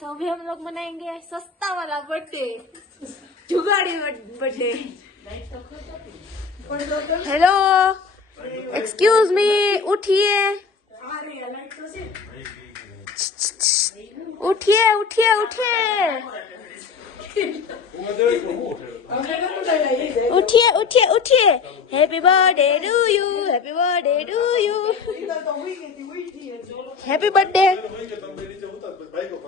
तो अभी हम लोग मनाएंगे सस्ता वाला बर्थडे, जुगाड़ी बर्थडे। हेलो, एक्सक्यूज मी, उठिए उठिए उठिए उठिए उठिए उठिए उठिए। Happy birthday to you, happy birthday to you, happy birthday.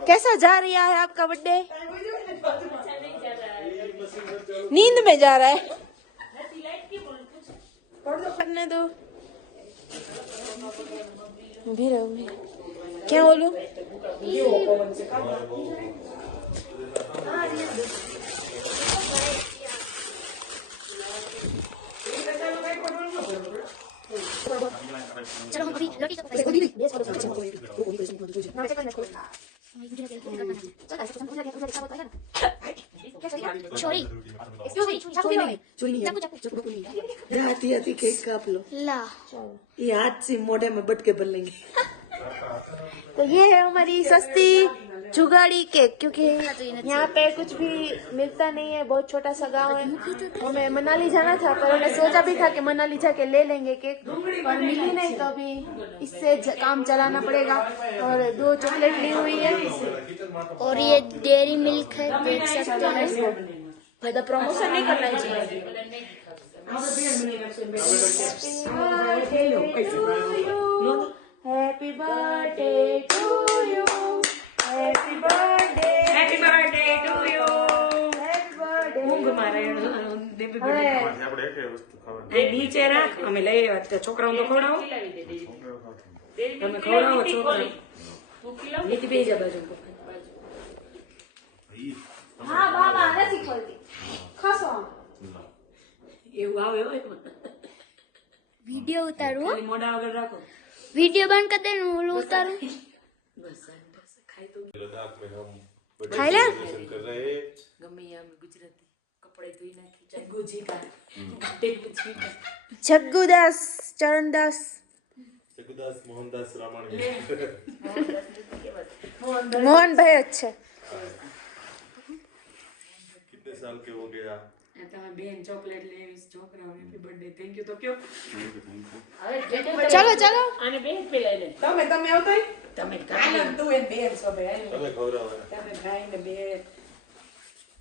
कैसा जा रहा है आपका बर्थडे? नींद में जा रहा है। करने दो, भी रहो। क्या बोलूं? चलो हम अभी रोटी आती केक काप लो। ला, ये हाथ से मोढ़े में बट के बन लेंगे। तो ये है हमारी सस्ती जुगाड़ी केक, क्योंकि यहाँ पे कुछ भी मिलता नहीं है, बहुत छोटा सा गांव है। हमें मनाली जाना था, पर हमने सोचा भी था कि मनाली जाके ले लेंगे केक, पर मिली नहीं, तो अभी इससे काम चलाना पड़ेगा। और 2 चॉकलेट ली हुई है, और ये डेयरी मिल्क है, देख सकते हैं। ज्यादा प्रमोशन नहीं करना चाहिए। Happy birthday to you, happy birthday, happy birthday to you, happy birthday. ઊંઘ મારે નીચે રાખ, અમે લઈ આવ્યા છોકરાઓ તો ખવડાવો, તમે ખવડાવો છોકરા નીતિ બે જા બાજુ हाँ बाबा નથી ખોલતી, ખસો એવું આવે હોય वीडियो उतारू, ખાલી મોઢા વગર રાખો। वीडियो बंद कर दे, मैं उतारू। બસ ખાઈ તો लद्दाख में हम खाई ले? सेलिब्रेशन कर रहे हैं। ગમે આમ ગુજરાતી કપડે ધોઈ નાખી જગ્ગુજી કા ટેકુજી કા जग्गूदास, चरणदास, जगदास मोहनदास रामायण मोहन भाई अच्छे। कितने साल के हो गया? તમે બેન ચોકલેટ લેવીસ છોકરાઓ હેપી બર્થડે થેન્ક યુ તો કયો चलो चलो, આને બેન પેલાઈને તમે આવતો તમે કાલે તું એ બેન છો બે તમે ખવડાવો તમે ભાઈ ને બેન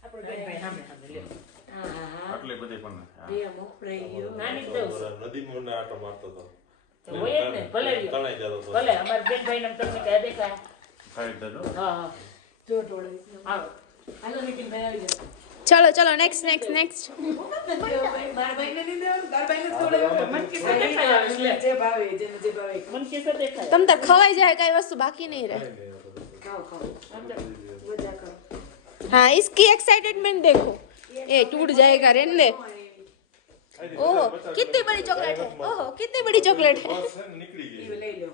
આપણો ભાઈ સામે સામે લે હા હા આટલે બધે પણ બે મોકરાઈ ગયો નાની નદી મોને આટો મારતો હતો તો હોય જ ને ભલે તણાઈ જતો હતો ભલે અમાર બેન ભાઈ ને તમને કહે દેખા ખાઈ દેજો હા હા જો ટોળે આવો હાલો નીકળ ભાઈ આવી જાવ चलो चलो, नेक्स्ट नेक्स्ट नेक्स्ट। માર ભાઈને નહીં દેવાનું તાર ભાઈને થોડે મન કે સાથે ખાય જે ભાવે જેને જે ભાવે મન કે સાથે ખાય तम तक खवाई जाए, कई वस्तु बाकी नहीं रहे। ખાઓ ખાઓ મજા કરો हाँ, इसकी एक्साइटेडमेंट देखो, ये टूट जाएगा रहने। ओहो कितनी बड़ी चॉकलेट है, ओहो कितनी बड़ी चॉकलेट है। બસ નીકળી ગઈ લઈ લો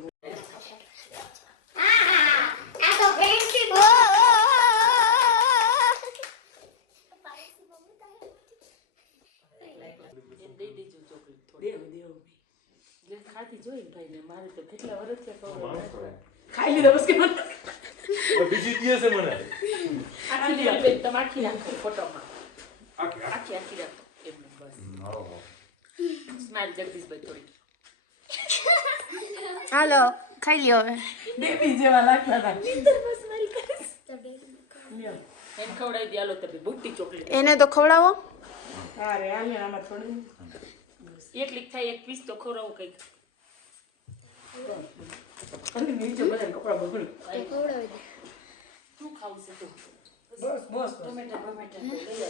ખાતી જોઈ ભાઈ ને મારે તો કેટલા વર્ષ છે ખાઈ લીધો બસ કે બીજી દીએ છે મને આખી લે તમે આખી નાખો ફોટોમાં આખી આખી રાખો એમ બસ સ્માઈલ જગદીશભાઈ થોડી हालो खाई लियो હવે। બેબી જેવા લાગતા હતા નીંદર બસ મારી કરીશ લ્યો એન ખવડાવી દે આલો તમે બુટ્ટી ચોકલેટ એને તો ખવડાવો। અરે આને આમાં થોડી એક લીક થાય એક પીસ તો ખવડાવું કઈક અને નીચે બધા કપડા બગડી ખવડાવી દે। શું ખાવું છે તો બસ બસ ટમેટા લઈ લે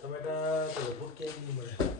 ટમેટા તો ભૂખ કેમ નહીં મળે